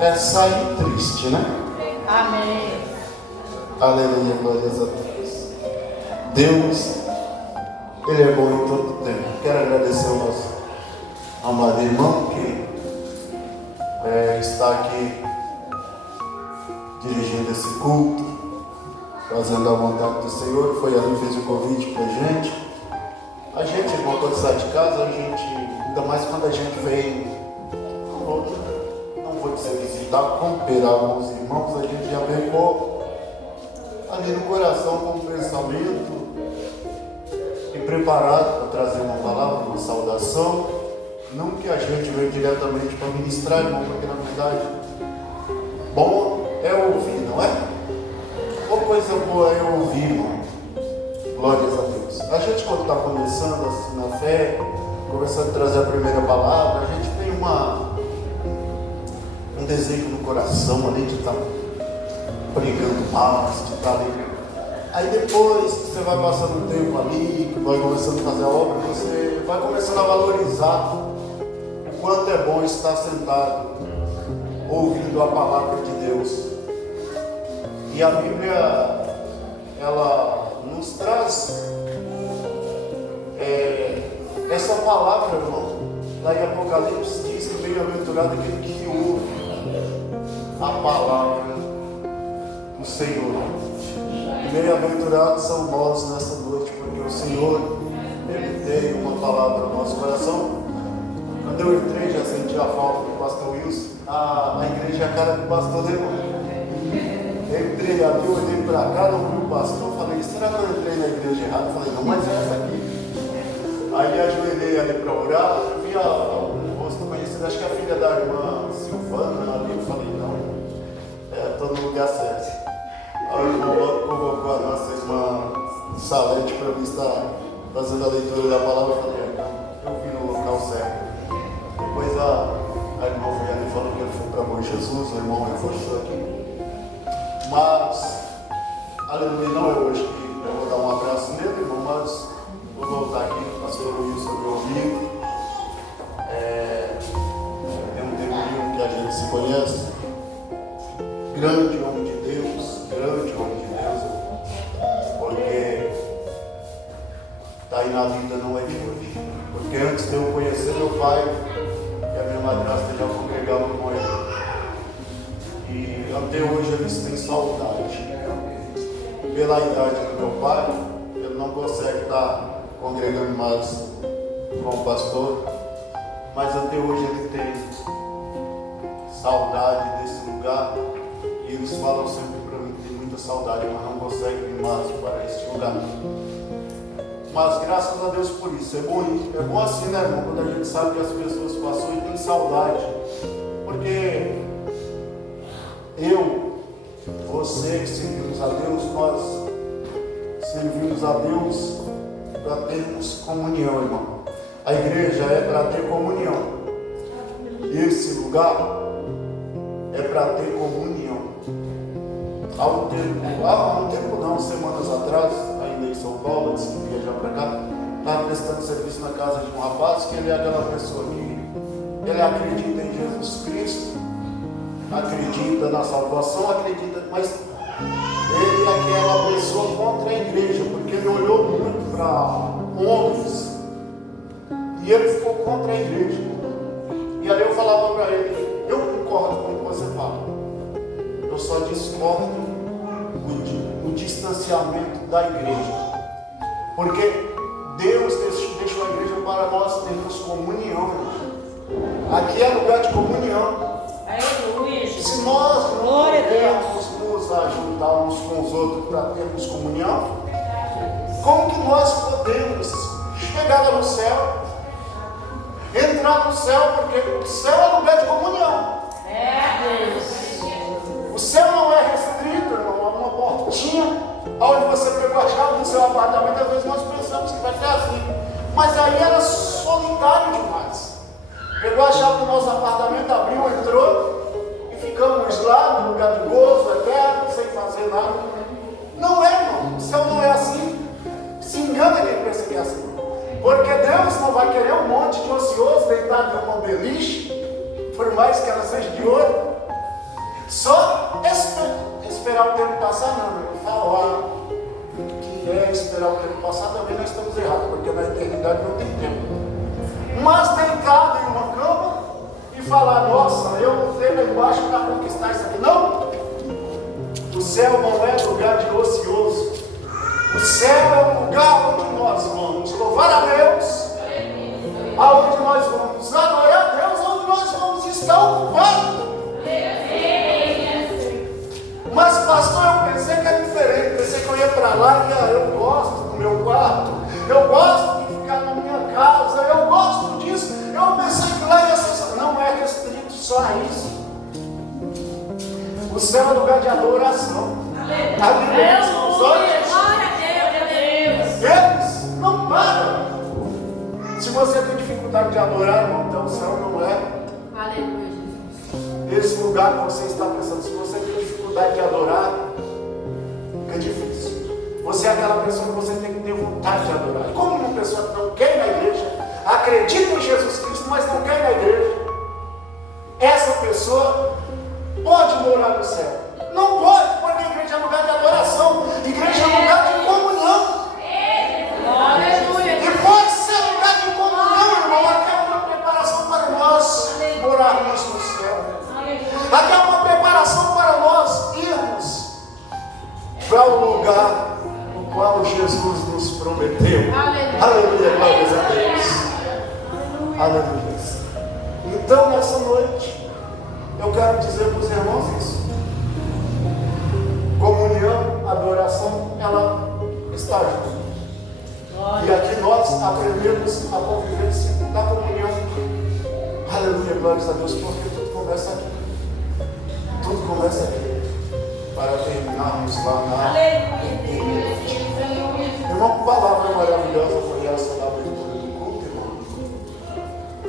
é sair triste, né? Amém. Aleluia, glórias a Deus. Deus, Ele é bom em todo tempo. Quero agradecer ao nosso amado irmão que está aqui dirigindo esse culto, fazendo a vontade do Senhor. Foi ali, fez o convite para a gente. A gente, irmão, quando sai de casa, a gente, ainda mais quando a gente vem, não vou dizer visitar, cooperar com os irmãos, a gente já vem ali no coração com um pensamento e preparado para trazer uma palavra, uma saudação. Não que a gente venha diretamente para ministrar, irmão, porque na verdade, bom é ouvir, não é? Ou coisa boa é ouvir, irmão. Glórias a Deus. A gente, quando está começando assim na fé, começando a trazer a primeira palavra, a gente tem um desejo no coração ali de estar pregando mais, de estar ali. Aí depois que você vai passando um tempo ali, que vai começando a fazer a obra, você vai começando a valorizar o quanto é bom estar sentado, ouvindo a palavra de Deus. E a Bíblia, ela nos traz essa palavra, irmão. Lá em Apocalipse diz que bem-aventurado aquele que ouve a palavra do Senhor. E bem-aventurados são nós nessa noite, porque o Senhor, Ele tem uma palavra no nosso coração. Quando eu entrei, já senti a falta do pastor Wilson. A igreja é a cara do pastor, né, irmão? Entrei ali, olhei para cá, não vi o pastor, falei, será que eu entrei na igreja errada? Falei, não, mas é essa aqui. Aí ajoelhei ali para orar, vi o rosto conhecido, acho que a filha da irmã Silvana ali, eu falei, não, estou no lugar certo. Aí o irmão logo convocou a nossa irmã Salete para mim estar fazendo a leitura da palavra, eu falei, não, eu vim no local certo. Depois a irmã foi ali e falou que ele foi para amor de Jesus, o irmão reforçou aqui. Mas, aleluia, não é hoje que eu vou dar um abraço nele, irmão, mas vou voltar aqui, pastor Wilson, meu amigo. Tem um tempinho que a gente se conhece. Grande homem de Deus, porque está aí na vida, não é de hoje. Porque antes de eu conhecer meu pai e a minha madrasta já congregavam com ele. E até hoje eles têm saudade. Pela idade do meu pai, ele não consegue estar congregando mais com o pastor, mas até hoje ele tem saudade desse lugar. E eles falam sempre para mim que tem muita saudade, mas não consegue vir mais para este lugar. Mas graças a Deus por isso. É bom assim, né, irmão? Quando a gente sabe que as pessoas passam e tem saudade. Porque você que servimos a Deus, nós servimos a Deus para termos comunhão, irmão. A igreja é para ter comunhão. Esse lugar é para ter comunhão. Há um tempo não, semanas atrás, ainda em São Paulo, antes de viajar para cá, estava prestando serviço na casa de um rapaz que ele é aquela pessoa que ele acredita em Jesus Cristo, acredita na salvação, acredita, mas ele é aquela pessoa contra a igreja, porque ele olhou muito para homens e ele ficou contra a igreja. E ali eu falava para ele, eu concordo com o que você fala, eu só discordo o distanciamento da igreja, porque Deus deixou a igreja para nós termos comunhão. Aqui é lugar de comunhão. Aleluia. Se nós não Glória a Deus. pudermos nos ajudar uns com os outros para termos comunhão, como que nós podemos chegar lá no céu, entrar no céu, porque o céu é lugar de comunhão. Deus. O céu não é restrito, irmão, a uma portinha onde você pegou a chave do seu apartamento. Às vezes nós pensamos que vai ser assim, mas aí era solitário demais. Pegou a chave do nosso apartamento, abriu, entrou e ficamos lá no lugar de gozo eterno, sem fazer nada. Não é, irmão, o céu não é assim. Se engana quem pensa que é assim, porque Deus não vai querer um monte de ocioso deitado em uma beliche, por mais que ela seja de ouro. Só esperar o tempo passar, não, irmão. Falar que é esperar o tempo passar, também nós estamos errados, porque na eternidade não tem tempo. Mas deitado em uma cama e falar, nossa, eu lutei lá embaixo para conquistar isso aqui. Não! O céu não é lugar de ocioso. O céu é um lugar onde nós vamos louvar a Deus, aonde nós vamos adorar a Deus, onde nós vamos estar ocupados. Mas pastor, eu pensei que é diferente, pensei que eu ia para lá e eu gosto do meu quarto, eu gosto de ficar na minha casa, eu gosto disso, eu pensei que lá ia ser. Não é restrito só a isso. O céu é lugar de adoração. Aleluia. Os olhos, eles não param. Se você tem dificuldade de adorar, irmão, então o céu não é. Aleluia. Esse lugar que você está pensando, se você tem dificuldade de adorar, fica difícil. Você é aquela pessoa que você tem que ter vontade de adorar. Como uma pessoa que não quer ir na igreja, acredita em Jesus Cristo, mas não quer ir na igreja, essa pessoa pode morar no céu. Não pode, porque a igreja é lugar de adoração, igreja é lugar de comunhão. Aleluia. E pode ser lugar de comunhão, irmão, aqui é uma preparação para nós morarmos no céu. Aqui é uma preparação para nós irmos para o lugar no qual Jesus nos prometeu. Aleluia, glórias a Deus. Aleluia. Então, nessa noite, eu quero dizer para os irmãos isso. Comunhão, adoração, ela está junto. E aqui nós aprendemos a convivência da comunhão. Aleluia, glórias a Deus, porque tudo começa aqui. Tudo começa aqui. Para terminarmos lá na. Irmão, que palavra maravilhosa foi essa da abertura do culto, irmão.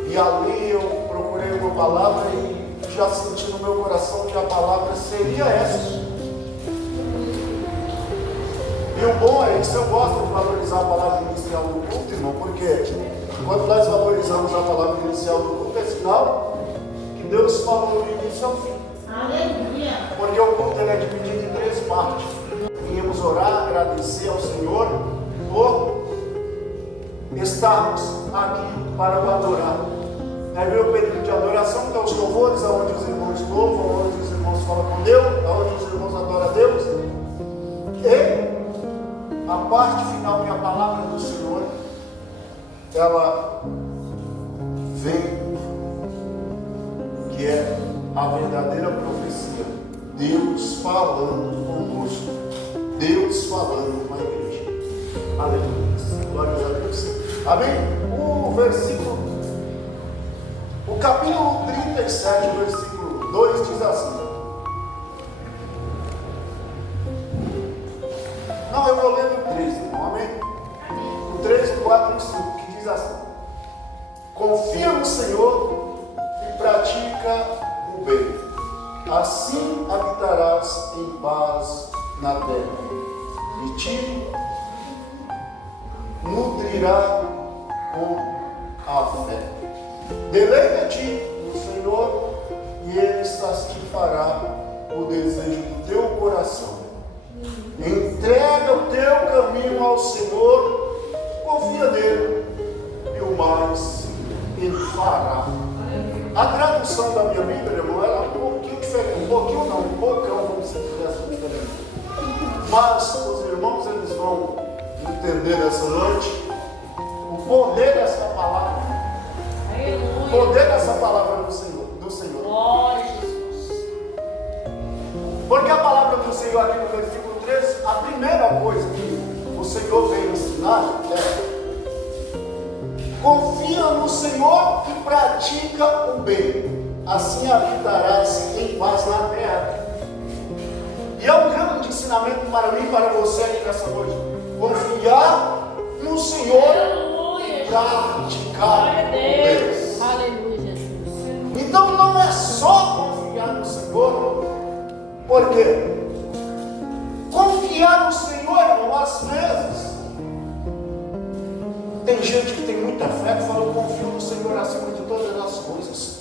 E ali eu procurei uma palavra e já senti no meu coração que a palavra seria essa. E o bom é isso, eu gosto de valorizar a palavra inicial do culto, irmão, porque quando nós valorizamos a palavra inicial do culto, é sinal que Deus falou do início ao fim. Aleluia. Porque o culto ele é dividido em 3 partes. Viemos orar, agradecer ao Senhor por estarmos aqui para o adorar. Aí vem o período de adoração, que é os louvores, onde os irmãos louvam, onde os irmãos falam com Deus, onde os irmãos adoram a Deus. E a parte final, que é a palavra do Senhor, ela vem, que é a verdadeira profecia. Deus falando conosco. Deus falando com a igreja. Aleluia. Glórias a Deus. Amém? O capítulo 37, o versículo 2 diz assim. Não, eu vou ler o 3, irmão, amém? O 3, o 4 e o 5, que diz assim: confia no Senhor e pratica o bem, assim habitarás em paz na terra, e te nutrirá com a fé. Deleita-te no Senhor e Ele satisfará o desejo do teu coração. Entrega o teu caminho ao Senhor, confia nele, e o mais Ele fará. A tradução da minha Bíblia, irmão, ela é um pouquinho diferente. Um pouquinho não, um poucão, vamos dizer assim, diferente. Mas os irmãos, eles vão entender nessa noite o poder dessa palavra. O poder dessa palavra do Senhor. Glória a Jesus. Porque a palavra do Senhor aqui no versículo 13, a primeira coisa que o Senhor veio ensinar é: confia no Senhor e pratica o bem, assim habitarás em paz na terra. E é um grande ensinamento para mim e para você aqui nessa noite: confiar no Senhor e praticar o bem. Aleluia, Jesus. Então não é só confiar no Senhor, porque confiar no Senhor, irmão, às vezes tem gente que tem muita fé que fala: eu confio no Senhor acima de todas as coisas.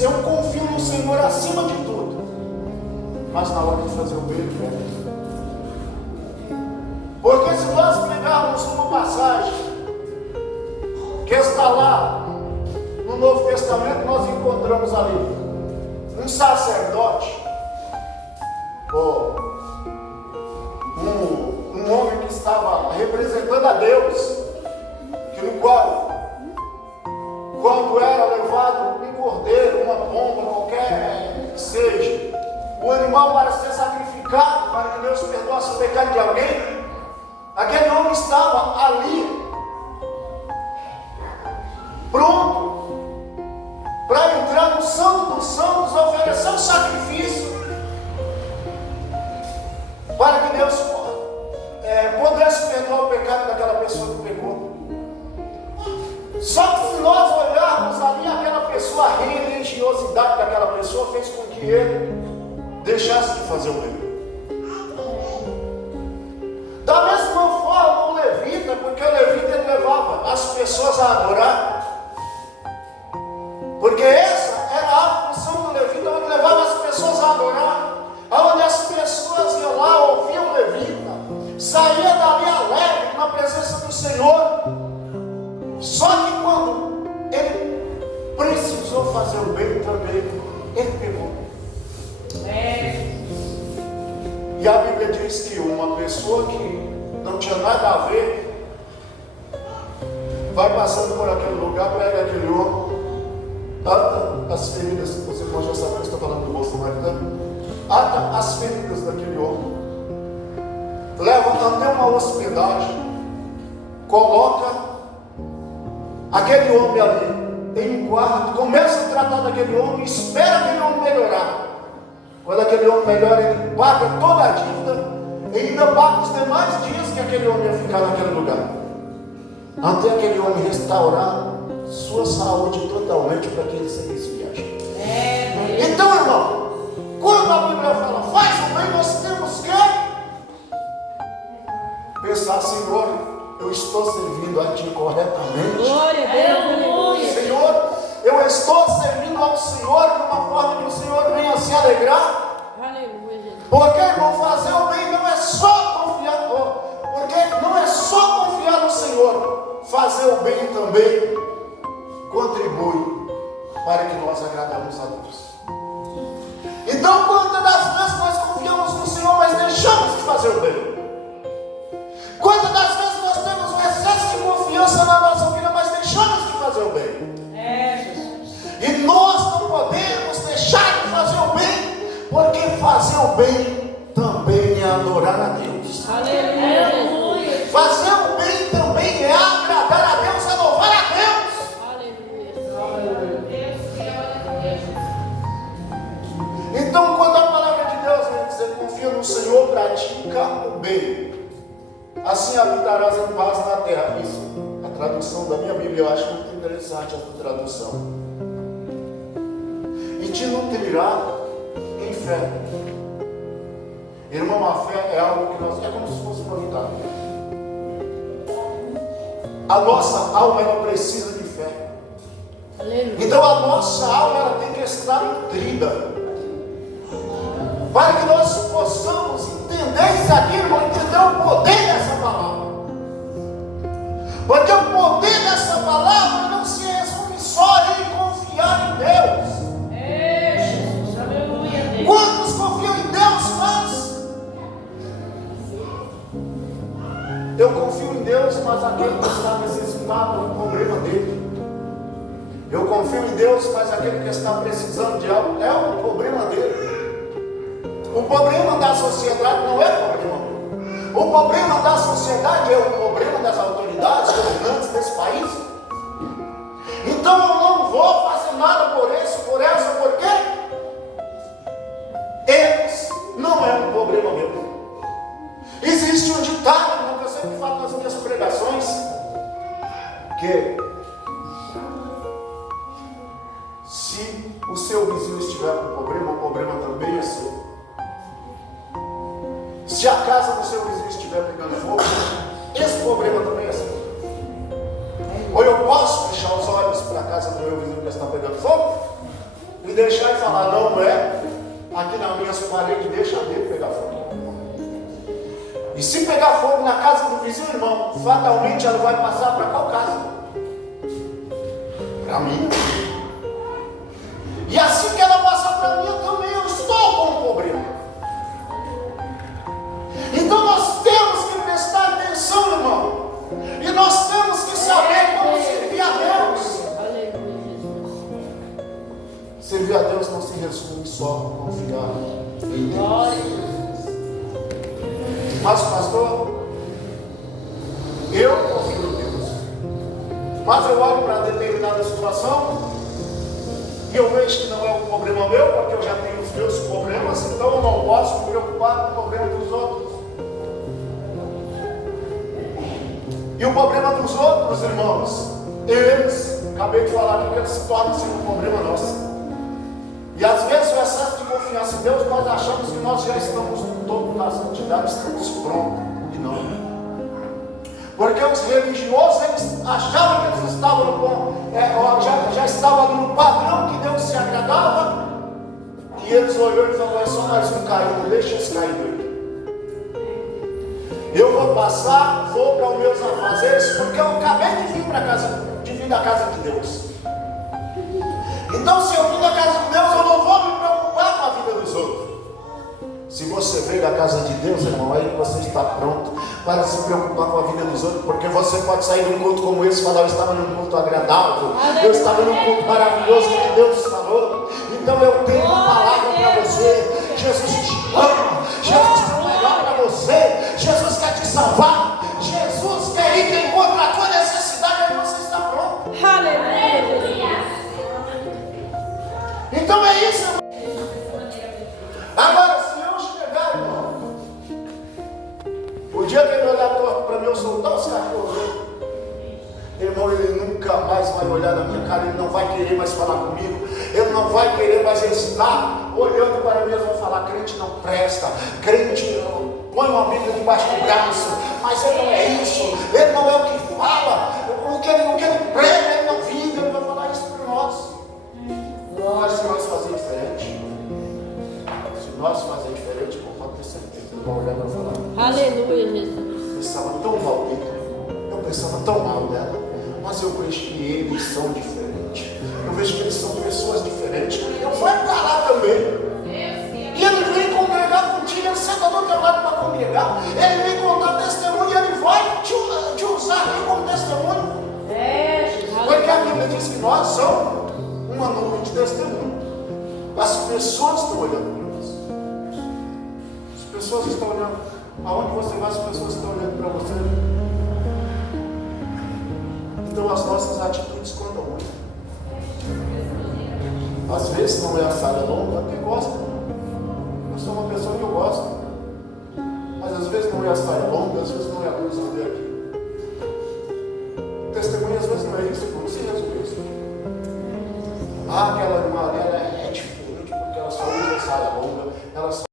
Eu confio no Senhor acima de tudo. mas na hora de fazer o bem, ele perde. Porque se nós pegarmos uma passagem que está lá no Novo Testamento, nós encontramos ali um sacerdote, ou um homem que estava representando a Deus, que no qual, quando era levado um cordeiro, uma pomba, qualquer que seja, o animal para ser sacrificado, para que Deus perdoasse o pecado de alguém, aquele homem estava ali, pronto para entrar no Santo dos Santos, oferecer um sacrifício, para que Deus pudesse perdoar o pecado daquela pessoa que pecou. Só que se nós olharmos ali, aquela pessoa, a religiosidade daquela pessoa fez com que ele deixasse de fazer o bem. Da mesma forma o levita, porque o levita ele levava as pessoas a adorar, porque essa era a função do levita, onde levava as pessoas a adorar, onde as pessoas iam lá, ouviam o levita, saía dali alegre na presença do Senhor. Só que quando ele precisou fazer o bem também, ele pegou. E a Bíblia diz que uma pessoa que não tinha nada a ver, vai passando por aquele lugar, pega aquele homem, ata as feridas, você pode já saber que está falando do Bolsonaro, ata as feridas daquele homem, leva até uma hospedagem, coloca aquele homem ali em um quarto, começa a tratar daquele homem, espera aquele homem melhorar. Quando aquele homem melhora, ele paga toda a dívida e ainda paga os demais dias que aquele homem ia ficar naquele lugar, até aquele homem restaurar sua saúde totalmente para que ele seguisse viagem. Então, irmão, quando a Bíblia fala faz o bem, nós temos que pensar: Senhor, eu estou servindo a Ti corretamente. Glória a Deus, aleluia. Senhor, eu estou servindo ao Senhor de uma forma que o Senhor venha se alegrar. Aleluia, gente. Porque, irmão, fazer o bem não é só confiar, porque não é só confiar no Senhor. Fazer o bem também contribui para que nós agradamos a Deus. Então, quantas das vezes nós confiamos no Senhor, mas deixamos de fazer o bem? Quantas das vezes nós temos um excesso de confiança na nossa vida, mas deixamos de fazer o bem? E nós não podemos deixar de fazer o bem, porque fazer o bem também é adorar a Deus. Aleluia. Fazer o bem também é agradar a Deus, é louvar a Deus. Aleluia. Então, quando a palavra de Deus vem dizer confia no Senhor, pratica o bem, assim habitarás em paz na terra. Isso, a tradução da minha Bíblia, eu acho muito interessante essa tradução. E te nutrirá em fé. Irmão, a fé é algo que nós, é como se fosse uma vitamina. A nossa alma, ela precisa de fé. Aleluia. Então a nossa alma, ela tem que estar nutrida, para que nós possamos entender isso aqui, irmão, entender o poder dessa palavra. Porque o poder dessa palavra não se resume só em confiar em Deus. Jesus, aleluia. Quantos confiam em Deus, mas eu confio em Deus, mas aquele que está necessitado é um problema dele. Eu confio em Deus, mas aquele que está precisando de algo é um problema dele. O problema da sociedade não é problema meu. O problema da sociedade é o problema das autoridades governantes desse país. Então eu não vou fazer nada por isso, por essa, porque eles não é um problema meu. Existe um ditado, irmão, que eu sempre falo nas minhas pregações, que se o seu vizinho estiver com problema, o problema também é seu. Se a casa do seu vizinho estiver pegando fogo, esse problema também é seu. Ou eu posso fechar os olhos para a casa do meu vizinho que está pegando fogo e deixar e falar: não é aqui nas minhas paredes, deixa dele pegar fogo. E se pegar fogo na casa do vizinho, irmão, fatalmente ela vai passar para qual casa? Para mim. E assim que ela passar para mim, eu também estou com um problema. Então nós temos que prestar atenção, irmão. E nós temos que saber como servir a Deus. Servir a Deus não se resume só a confiar em Deus. Mas, pastor, eu confio em Deus. Mas eu olho para determinada situação e eu vejo que não é um problema meu, porque eu já tenho os meus problemas, então eu não posso me preocupar com o problema dos outros. E o problema dos outros, irmãos, eles, acabei de falar aqui, que eles se tornam um problema nosso. E às vezes o excesso de confiança em Deus, nós achamos que nós já estamos no topo da santidade, estamos prontos, e não. Porque os religiosos, eles achavam que eles estavam já estavam no padrão que Deus se agradava, e eles olharam e falaram: é só mais um caído, deixa esse caído aí. Eu vou passar, vou para os meus afazeres, porque eu acabei de vir da casa de Deus. Então, se eu vim da casa de Deus, eu não vou me preocupar com a vida dos outros. Se você veio da casa de Deus, irmão, aí você está pronto para se preocupar com a vida dos outros, porque você pode sair de um culto como esse e falar: eu estava num culto agradável, eu estava num culto maravilhoso que Deus falou. Então eu tenho uma palavra para você. Jesus te ama, Jesus tem o melhor para você, Jesus quer te salvar, Jesus quer ir de encontro à tua necessidade, aí você está pronto. Aleluia. Então é isso. Agora, se eu chegar, irmão, o dia que ele olhar torto para mim, eu soltar os cachorros, irmão, ele nunca mais vai olhar na minha cara, ele não vai querer mais falar comigo, ele não vai querer mais estar olhando para mim. Eles vão falar: crente não presta, crente põe uma Bíblia debaixo do braço, mas ele não é isso, ele não é o que fala, o que ele prega, ele não vive. Ele vai falar isso para nós. Mas se nós fazer diferente, com toda certeza, eu vou olhar para falar: Aleluia, Jesus. eu pensava tão mal dele, eu pensava tão mal dela, mas eu vejo que eles são diferentes, eu vejo que eles são pessoas diferentes. Eu vou para lá também. E ele vem congregar contigo, ele senta do teu lado para congregar, ele vem contar testemunho e ele vai te usar aqui como testemunho. Porque a Bíblia diz que nós somos uma nuvem de testemunho. As pessoas estão olhando para nós. As pessoas estão olhando. Aonde você vai, as pessoas estão olhando para você. Então as nossas atitudes contam muito. Às vezes não é a saga longa, porque gosta. Eu sou uma pessoa que eu gosto. Mas às vezes não é a saga longa, às vezes não é a cruz que eu aqui. Testemunho às vezes não é isso, como se resolve isso. Aquela irmã, ela é diferente porque ela só usa saia longa, ela só